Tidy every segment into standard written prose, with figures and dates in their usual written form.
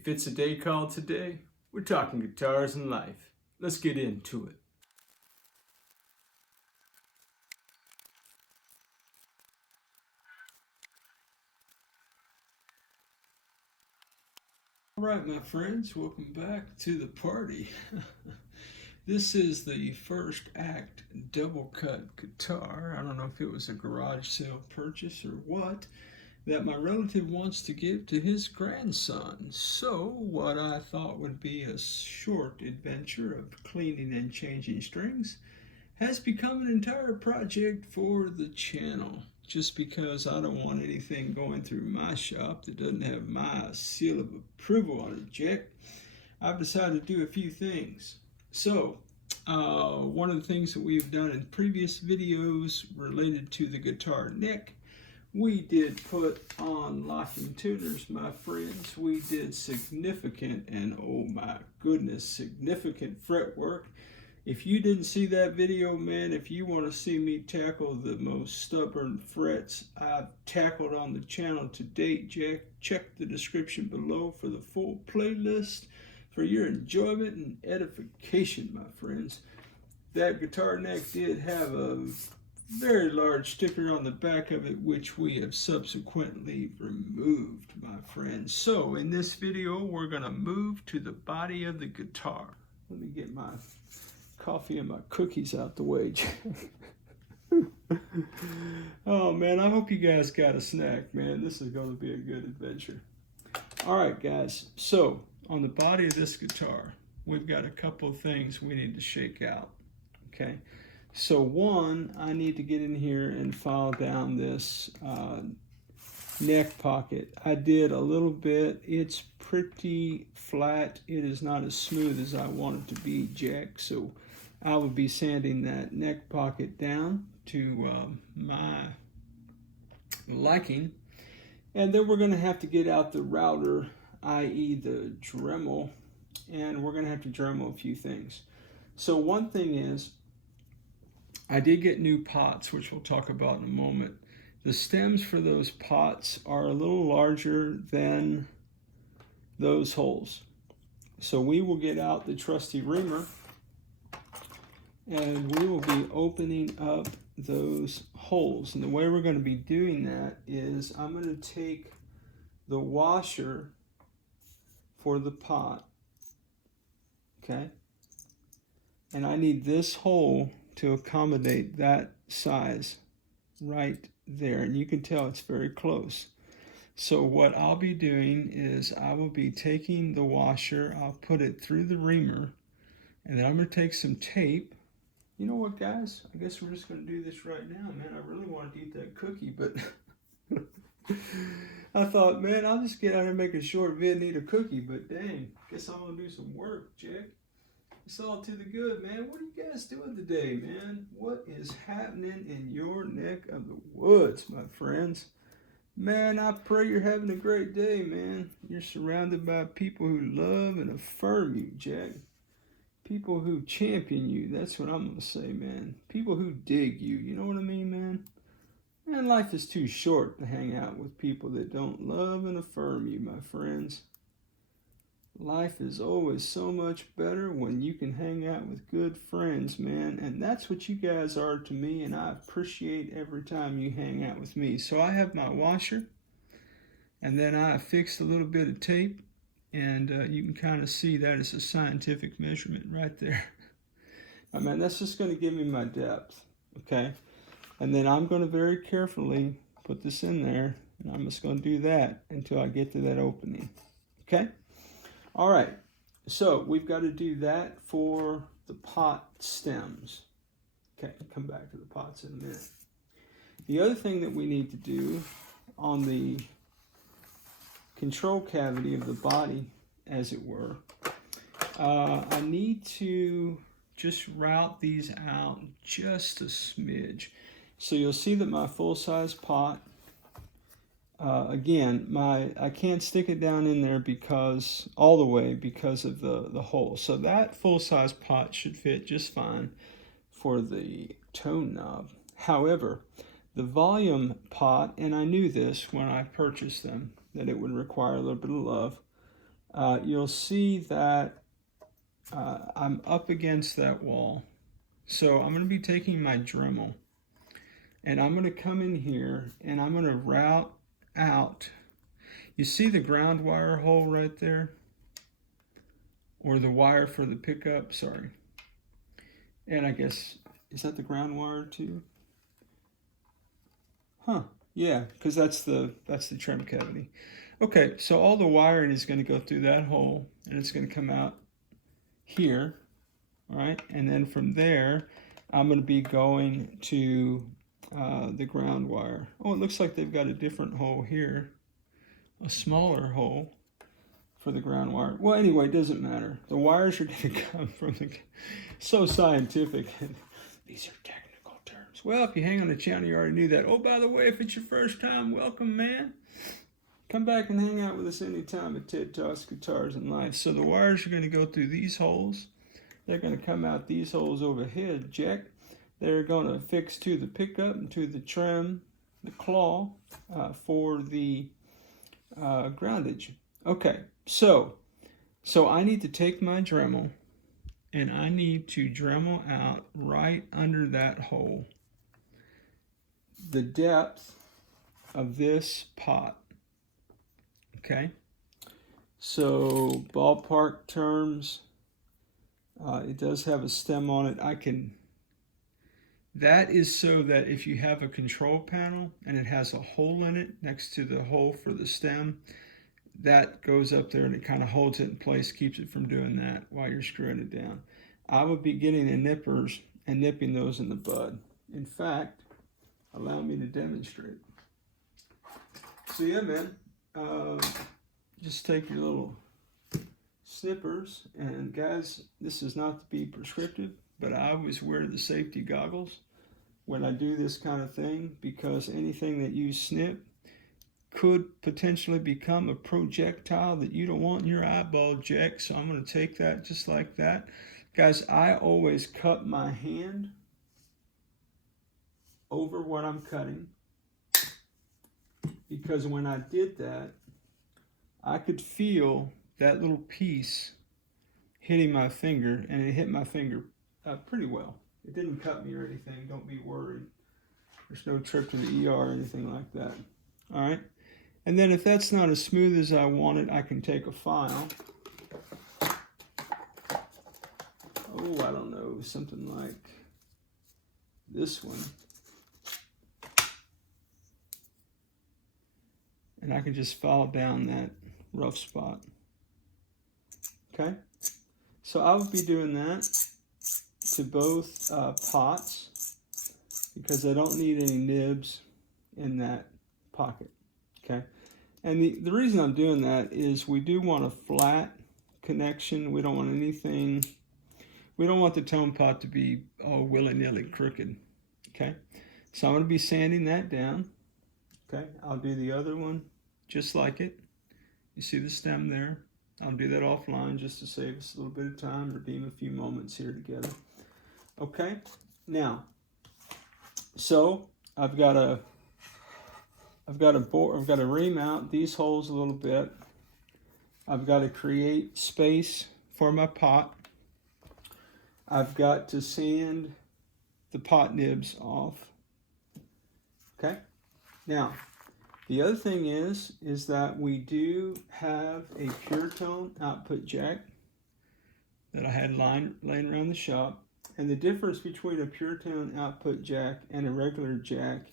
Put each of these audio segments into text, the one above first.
If it's a day called today, we're talking guitars and life. Let's get into it. All right, my friends, welcome back to the party. This is the FirstAct Double Cut Guitar. I don't know if it was a garage sale purchase or what, that my relative wants to give to his grandson. So what I thought would be a short adventure of cleaning and changing strings has become an entire project for the channel. Just because I don't want anything going through my shop that doesn't have my seal of approval on it, Jack, I've decided to do a few things. So, one of the things that we've done in previous videos related to the guitar neck, we did put on locking tuners, my friends. We did significant, and oh my goodness, significant fretwork. If you didn't see that video, man, if you want to see me tackle the most stubborn frets I've tackled on the channel to date, Jack, check the description below for the full playlist for your enjoyment and edification, my friends. That guitar neck did have a very large sticker on the back of it, which we have subsequently removed, my friends. So in this video, we're going to move to the body of the guitar. Let me get my coffee and my cookies out the way. Oh man, I hope you guys got a snack, man. This is going to be a good adventure. All right, guys. So on the body of this guitar, we've got a couple of things we need to shake out. Okay. So one, I need to get in here and file down this neck pocket. I did a little bit. It's pretty flat. It is not as smooth as I want it to be, Jack. So I will be sanding that neck pocket down to my liking. And then we're going to have to get out the router, i.e. the Dremel, and we're going to have to Dremel a few things. So one thing is, I did get new pots, which we'll talk about in a moment. The stems for those pots are a little larger than those holes. So we will get out the trusty Reamer and we will be opening up those holes. And the way we're going to be doing that is I'm going to take the washer for the pot, okay? And I need this hole to accommodate that size right there, and you can tell it's very close. So what I'll be doing is I will be taking the washer, I'll put it through the Reamer, and then I'm going to take some tape. You know what, guys? I guess we're just going to do this right now, man. I really wanted to eat that cookie, but I thought, man, I'll just get out here and make a short vid and eat a cookie, but dang, guess I'm going to do some work, Jack. It's all to the good, man. What are you guys doing today, man? What is happening in your neck of the woods, my friends? Man, I pray you're having a great day, man. You're surrounded by people who love and affirm you, Jack. People who champion you. That's what I'm going to say, man. People who dig you. You know what I mean, man? Man, life is too short to hang out with people that don't love and affirm you, my friends. Life is always so much better when you can hang out with good friends, man. And that's what you guys are to me, and I appreciate every time you hang out with me. So I have my washer, and then I fixed a little bit of tape, and you can kind of see that is a scientific measurement right there. I mean, that's just going to give me my depth, okay? And then I'm going to very carefully put this in there, and I'm just going to do that until I get to that opening, okay? All right, so we've got to do that for the pot stems. Okay, I'll come back to the pots in a minute. The other thing that we need to do on the control cavity of the body, as it were, I need to just route these out just a smidge. So you'll see that my full-size pot, again, I can't stick it down in there because all the way because of the hole. So that full-size pot should fit just fine for the tone knob. However, the volume pot, and I knew this when I purchased them, that it would require a little bit of love. you'll see that I'm up against that wall. So I'm going to be taking my Dremel, and I'm going to come in here and I'm going to route out. You see the ground wire hole right there? Or the wire for the pickup, sorry. And I guess, is that the ground wire too? Huh, yeah, because that's the trim cavity. Okay, so all the wiring is going to go through that hole, and it's going to come out here, all right? And then from there, I'm going to be going to the ground wire. Oh, it looks like they've got a different hole here, a smaller hole for the ground wire. Well, anyway, it doesn't matter. The wires are going to come from the... So scientific. These are technical terms. Well, if you hang on the channel, you already knew that. Oh, by the way, if it's your first time, welcome, man. Come back and hang out with us anytime at TED Talks, Guitars, and Life. So the wires are going to go through these holes. They're going to come out these holes overhead, jack. They're going to fix to the pickup and to the trim, the claw, for the groundage. Okay, so I need to take my Dremel and I need to Dremel out right under that hole the depth of this pot. Okay, so ballpark terms, it does have a stem on it. That is so that if you have a control panel and it has a hole in it next to the hole for the stem, that goes up there and it kind of holds it in place, keeps it from doing that while you're screwing it down. I would be getting the nippers and nipping those in the bud. In fact, allow me to demonstrate. So yeah, man, just take your little snippers, and guys, this is not to be prescriptive, but I always wear the safety goggles when I do this kind of thing, because anything that you snip could potentially become a projectile that you don't want in your eyeball, Jack. So I'm going to take that just like that. Guys, I always cut my hand over what I'm cutting, because when I did that, I could feel that little piece hitting my finger, and it hit my finger pretty well. It didn't cut me or anything. Don't be worried. There's no trip to the ER or anything like that. All right. And then if that's not as smooth as I want it, I can take a file. Oh, I don't know, something like this one. And I can just file down that rough spot. Okay? So I'll be doing that to both pots, because I don't need any nibs in that pocket. Okay, and the reason I'm doing that is we do want a flat connection. We don't want anything, we don't want the tone pot to be all willy-nilly crooked. Okay, so I'm going to be sanding that down. Okay, I'll do the other one just like it. You see the stem there? I'll do that offline just to save us a little bit of time, redeem a few moments here together. Okay, now, so I've got to remount these holes a little bit. I've got to create space for my pot. I've got to sand the pot nibs off. Okay, now the other thing is that we do have a pure tone output jack that I had laying around the shop. And the difference between a pure tone output jack and a regular jack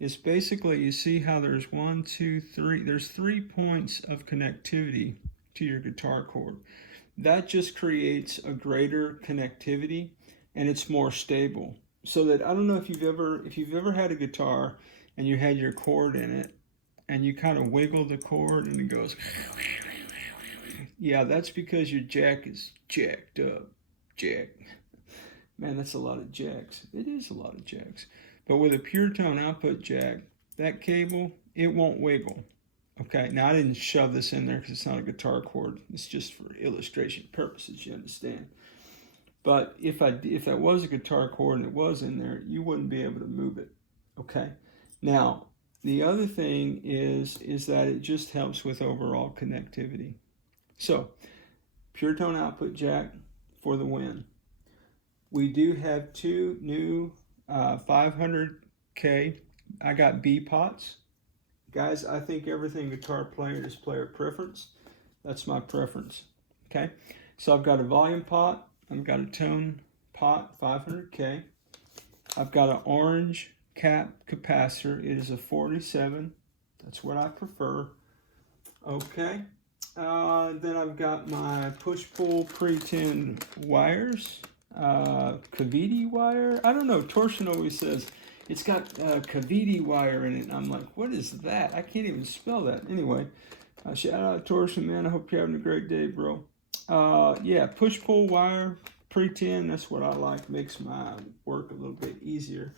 is basically, you see how there's 1, 2, 3, there's 3 points of connectivity to your guitar cord. That just creates a greater connectivity, and it's more stable. So that, I don't know if you've ever had a guitar and you had your cord in it and you kind of wiggle the cord and it goes, yeah, that's because your jack is jacked up. Jack. Man, that's a lot of jacks. It is a lot of jacks. But with a pure tone output jack, that cable, it won't wiggle. Okay, now I didn't shove this in there because it's not a guitar cord. It's just for illustration purposes, you understand. But if that was a guitar cord and it was in there, you wouldn't be able to move it. Okay, now the other thing is that it just helps with overall connectivity. So, pure tone output jack for the win. We do have two new 500K. I got B pots. Guys, I think everything guitar player is player preference. That's my preference. Okay, so I've got a volume pot. I've got a tone pot, 500K. I've got an orange cap capacitor. It is a 47. That's what I prefer. Okay. Then I've got my push-pull pre-tinned wires. Cavity wire. I don't know. Torsion always says it's got cavity wire in it. And I'm like, what is that? I can't even spell that. Anyway, shout out to Torsion, man. I hope you're having a great day, bro. Yeah, push-pull wire, pre-tin. That's what I like. Makes my work a little bit easier.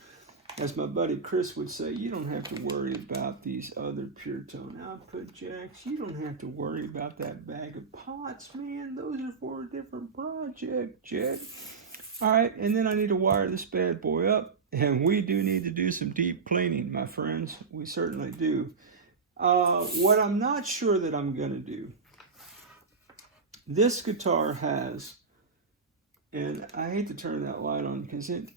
As my buddy Chris would say, you don't have to worry about these other pure tone output jacks. You don't have to worry about that bag of pots, man. Those are for a different project, Jack. All right, and then I need to wire this bad boy up. And we do need to do some deep cleaning, my friends. We certainly do. What I'm not sure that I'm going to do, this guitar has, and I hate to turn that light on because it...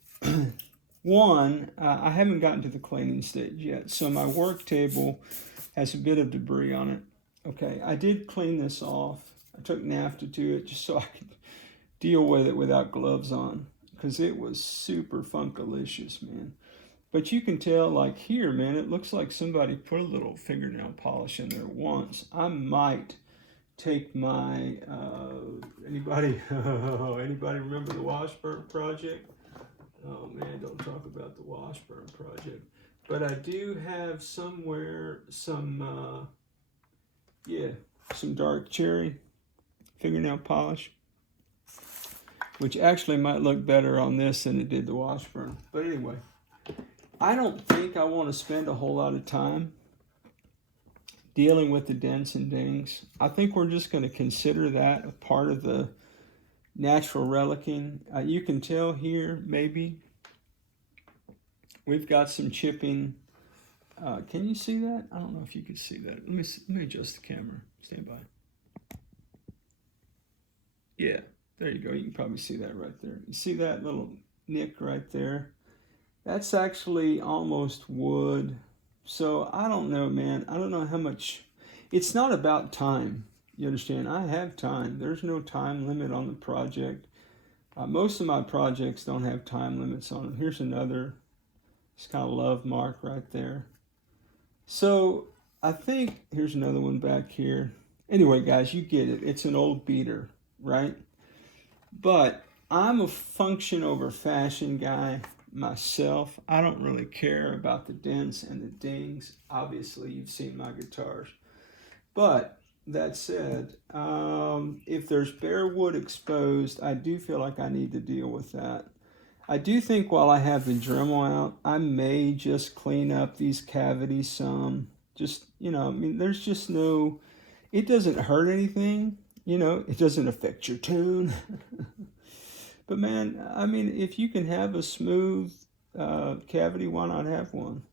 One, I haven't gotten to the cleaning stage yet, so my work table has a bit of debris on it. Okay, I did clean this off. I took naphtha to it just so I could deal with it without gloves on, because it was super funkalicious, man. But you can tell, like here, man, it looks like somebody put a little fingernail polish in there once. I might take my, anybody remember the Washburn project? Oh man, don't talk about the Washburn project. But I do have somewhere some, some dark cherry fingernail polish, which actually might look better on this than it did the Washburn. But anyway, I don't think I want to spend a whole lot of time dealing with the dents and dings. I think we're just going to consider that a part of the natural relicking. You can tell here, maybe, we've got some chipping. Can you see that? I don't know if you can see that. Let me adjust the camera. Stand by. Yeah, there you go. You can probably see that right there. You see that little nick right there? That's actually almost wood. So I don't know, man. I don't know how much. It's not about time. You understand? I have time. There's no time limit on the project. Most of my projects don't have time limits on them. Here's another. It's kind of love mark right there. So I think here's another one back here. Anyway, guys, you get it. It's an old beater, right? But I'm a function over fashion guy myself. I don't really care about the dents and the dings. Obviously, you've seen my guitars. But that said, if there's bare wood exposed, I do feel like I need to deal with that. I do think while I have the Dremel out, I may just clean up these cavities some. Just, you know, I mean, there's just no, it doesn't hurt anything, you know, it doesn't affect your tune. But man, I mean, if you can have a smooth cavity, why not have one?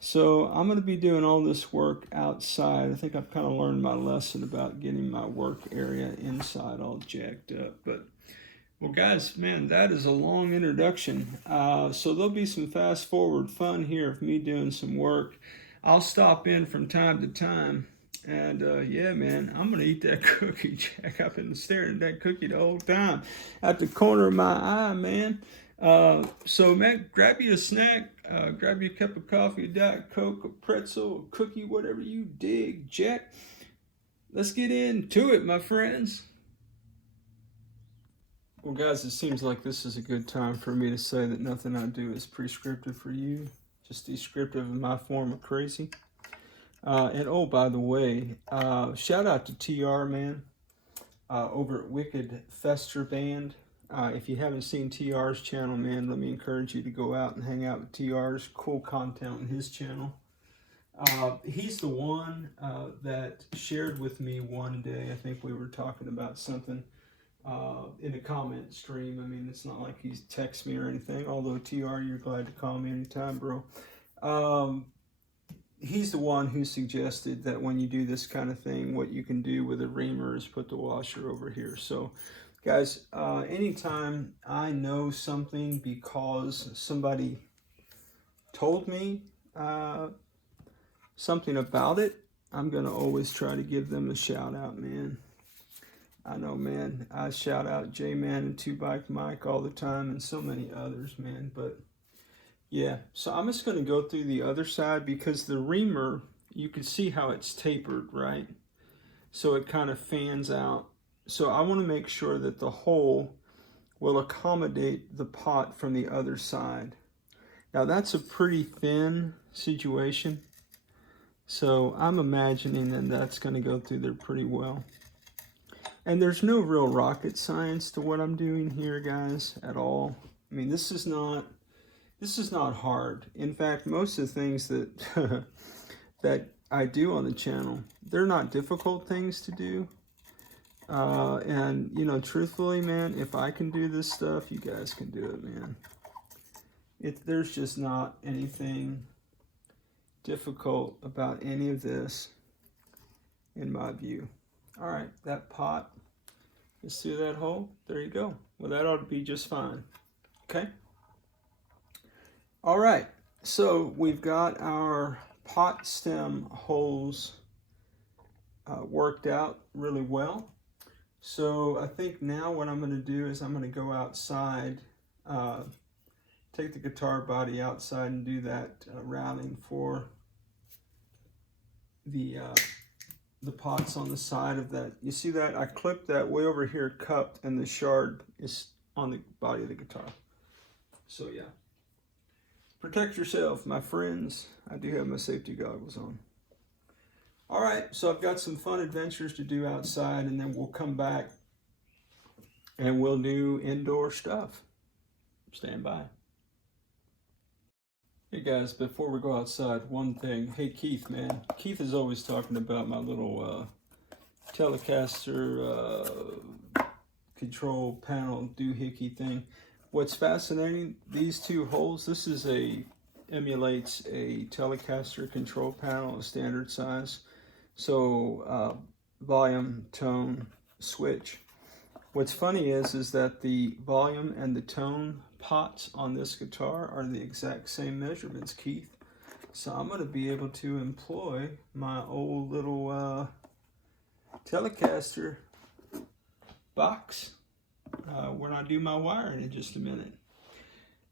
So I'm going to be doing all this work outside. I think I've kind of learned my lesson about getting my work area inside all jacked up. But, well, guys, man, that is a long introduction. So there'll be some fast forward fun here of me doing some work. I'll stop in from time to time. And, yeah, man, I'm going to eat that cookie, Jack. I've been staring at that cookie the whole time at the corner of my eye, man. So, man, grab you a snack, grab you a cup of coffee, a Diet Coke, a pretzel, a cookie, whatever you dig, Jack. Let's get into it, my friends. Well, guys, it seems like this is a good time for me to say that nothing I do is prescriptive for you, just descriptive of my form of crazy. And, oh, by the way, shout out to TR, man, over at Wicked Fester Band. If you haven't seen TR's channel, man, let me encourage you to go out and hang out with TR's cool content on his channel. He's the one that shared with me one day. I think we were talking about something in a comment stream. I mean, it's not like he's texted me or anything, although TR, you're glad to call me anytime, bro. he's the one who suggested that when you do this kind of thing, what you can do with a Reamer is put the washer over here. So guys, anytime I know something because somebody told me something about it, I'm gonna always try to give them a shout out, man. I know, man, I shout out Jaymz and 2Bike Mike all the time and so many others, man. But yeah, so I'm just going to go through the other side because the Reamer, you can see how it's tapered, right? So it kind of fans out. So I want to make sure that the hole will accommodate the pot from the other side. Now that's a pretty thin situation. So I'm imagining that that's going to go through there pretty well. And there's no real rocket science to what I'm doing here, guys, at all. I mean, this is not hard. In fact, most of the things that that I do on the channel, they're not difficult things to do. And you know, truthfully, man, if I can do this stuff, you guys can do it, man. There's just not anything difficult about any of this, in my view. All right, that pot is through that hole. There you go. Well, that ought to be just fine. Okay. All right, so we've got our pot stem holes worked out really well. So I think now what I'm going to do is I'm going to go outside, take the guitar body outside and do that routing for the pots on the side of that. You see that? I clipped that way over here cupped and the shard is on the body of the guitar. So yeah. Protect yourself, my friends. I do have my safety goggles on. All right, so I've got some fun adventures to do outside, and then we'll come back and we'll do indoor stuff. Stand by. Hey guys, before we go outside, one thing. Hey Keith, man. Keith is always talking about my little Telecaster control panel doohickey thing. What's fascinating, these two holes, this is emulates a Telecaster control panel, a standard size. So volume, tone, switch. What's funny is that the volume and the tone pots on this guitar are the exact same measurements, Keith. So I'm going to be able to employ my old little Telecaster box when I do my wiring in just a minute.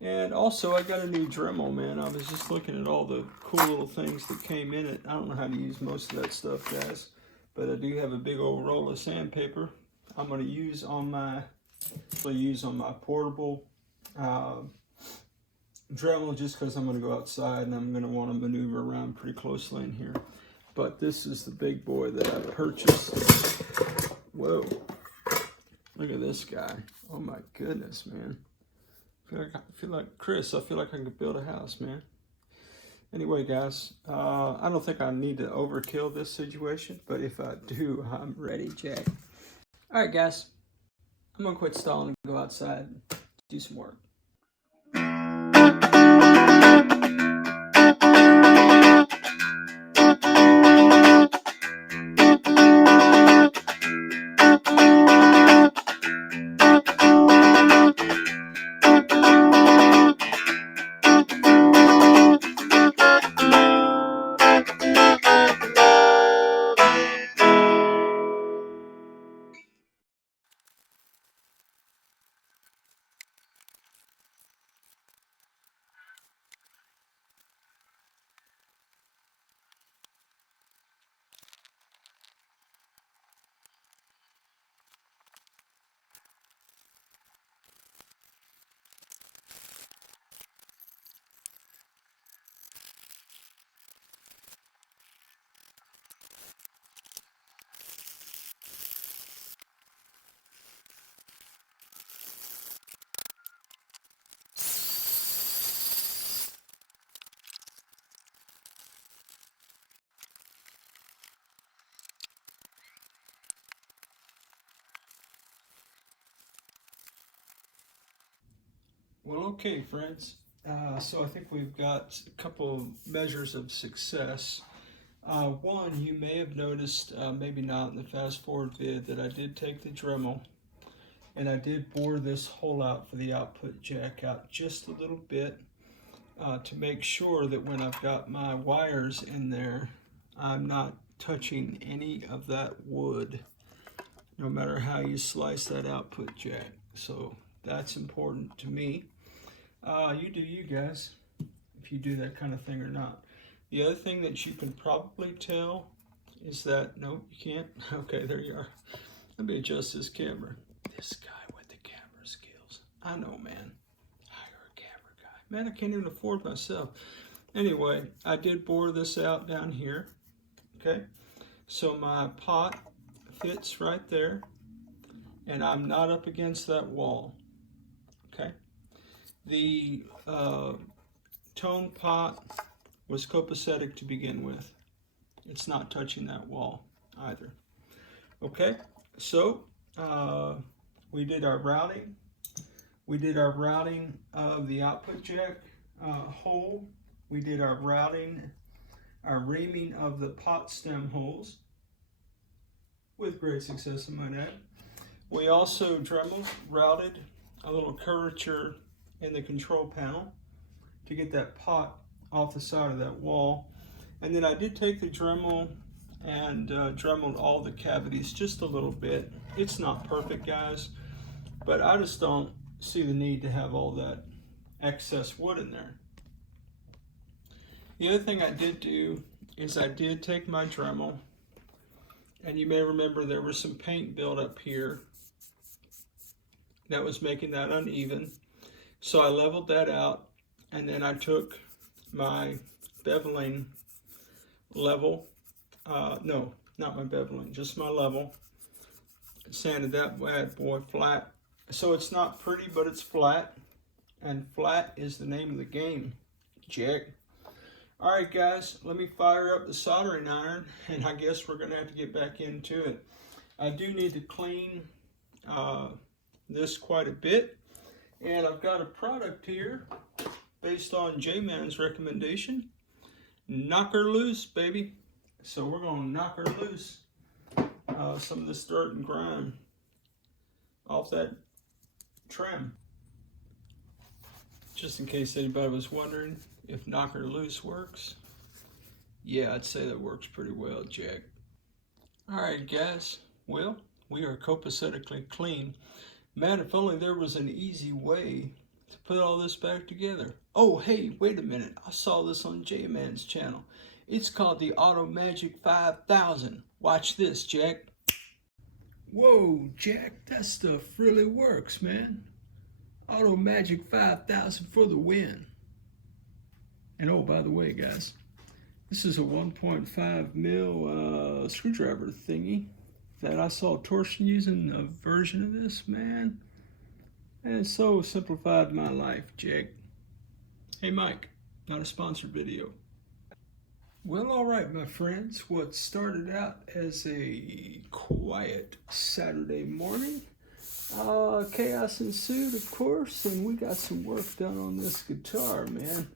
And also I got a new Dremel, man. I was just looking at all the cool little things that came in it. I don't know how to use most of that stuff, guys, but I do have a big old roll of sandpaper I'm going to use on my portable Dremel, just because I'm going to go outside and I'm going to want to maneuver around pretty closely in here. But this is the big boy that I purchased. Whoa. Look at this guy. Oh my goodness, man. I feel like Chris, I feel like I could build a house, man. Anyway, guys, I don't think I need to overkill this situation, but if I do, I'm ready, Jack. All right, guys, I'm gonna quit stalling and go outside and do some work. Well, okay, friends. So I think we've got a couple measures of success. One, you may have noticed, maybe not in the fast forward vid, that I did take the Dremel and I did bore this hole out for the output jack out just a little bit to make sure that when I've got my wires in there, I'm not touching any of that wood, no matter how you slice that output jack. So that's important to me. You do you guys, if you do that kind of thing or not. The other thing that you can probably tell is that, no, you can't. Okay, there you are. Let me adjust this camera. This guy with the camera skills. I know, man. Hire a camera guy. Man, I can't even afford myself. Anyway, I did bore this out down here. Okay, so my pot fits right there, and I'm not up against that wall. Okay, the tone pot was copacetic to begin with. It's not touching that wall either. Okay, so we did our routing. We did our routing of the output jack hole. We did our routing, our reaming of the pot stem holes with great success, I might add. We also Dremel routed a little curvature in the control panel to get that pot off the side of that wall. And then I did take the Dremel and Dremeled all the cavities just a little bit. It's not perfect, guys, but I just don't see the need to have all that excess wood in there. The other thing I did do is I did take my Dremel, and you may remember there was some paint buildup here that was making that uneven. So I leveled that out, and then I took my beveling level, no, not my beveling, just my level, sanded that bad boy flat. So it's not pretty, but it's flat, and flat is the name of the game, Jack. All right, guys, let me fire up the soldering iron, and I guess we're gonna have to get back into it. I do need to clean this quite a bit, and I've got a product here based on Jaymz's recommendation. Knock her loose, baby. So we're gonna knock her loose some of this dirt and grime off that trim. Just in case anybody was wondering if knock her loose works. Yeah, I'd say that works pretty well, Jack. All right, guys. Well, we are copacetically clean. Man, if only there was an easy way to put all this back together. Oh, hey, wait a minute. I saw this on Jaymz's channel. It's called the Auto Magic 5000. Watch this, Jack. Whoa, Jack, that stuff really works, man. Auto Magic 5000 for the win. And oh, by the way, guys, this is a 1.5 mil screwdriver thingy that I saw Torsten using a version of this, man. And it so simplified my life, Jack. Hey, Mike, not a sponsored video. Well, all right, my friends. What started out as a quiet Saturday morning, chaos ensued, of course, and we got some work done on this guitar, man.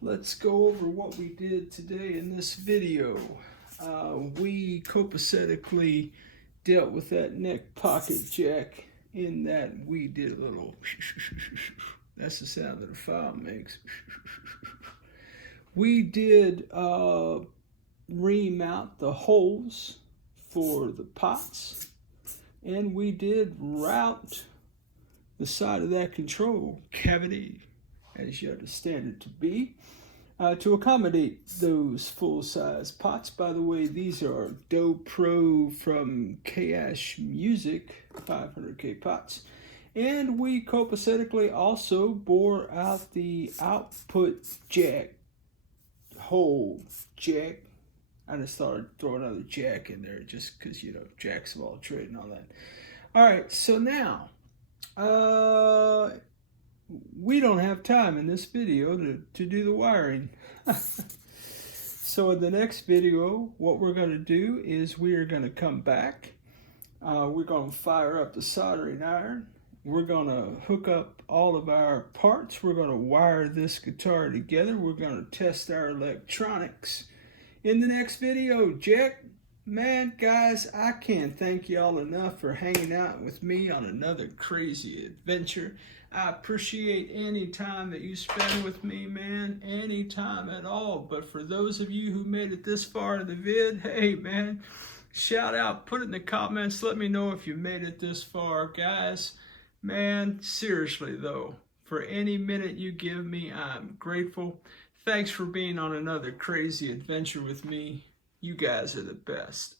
Let's go over what we did today in this video. We copacetically dealt with that neck pocket jack in that we did a little, that's the sound that a file makes. We did ream out the holes for the pots, and we did route the side of that control cavity, as you understand it to be, to accommodate those full-size pots. By the way, these are Do Pro from K-Ash Music 500K pots. And we copacetically also bore out the output jack hole jack. I just thought I'd throw another jack in there just because, you know, jacks of all trade and all that. All right, so now, we don't have time in this video to do the wiring. So in the next video, what we're going to do is we are going to come back. We're going to fire up the soldering iron, We're gonna hook up all of our parts. We're gonna wire this guitar together. We're gonna test our electronics. In the next video, Jack, man, guys, I can't thank y'all enough for hanging out with me on another crazy adventure. I appreciate any time that you spend with me, man, any time at all. But for those of you who made it this far in the vid, hey, man, shout out, put it in the comments, let me know if you made it this far, guys. Man, seriously though, for any minute you give me, I'm grateful. Thanks for being on another crazy adventure with me. You guys are the best.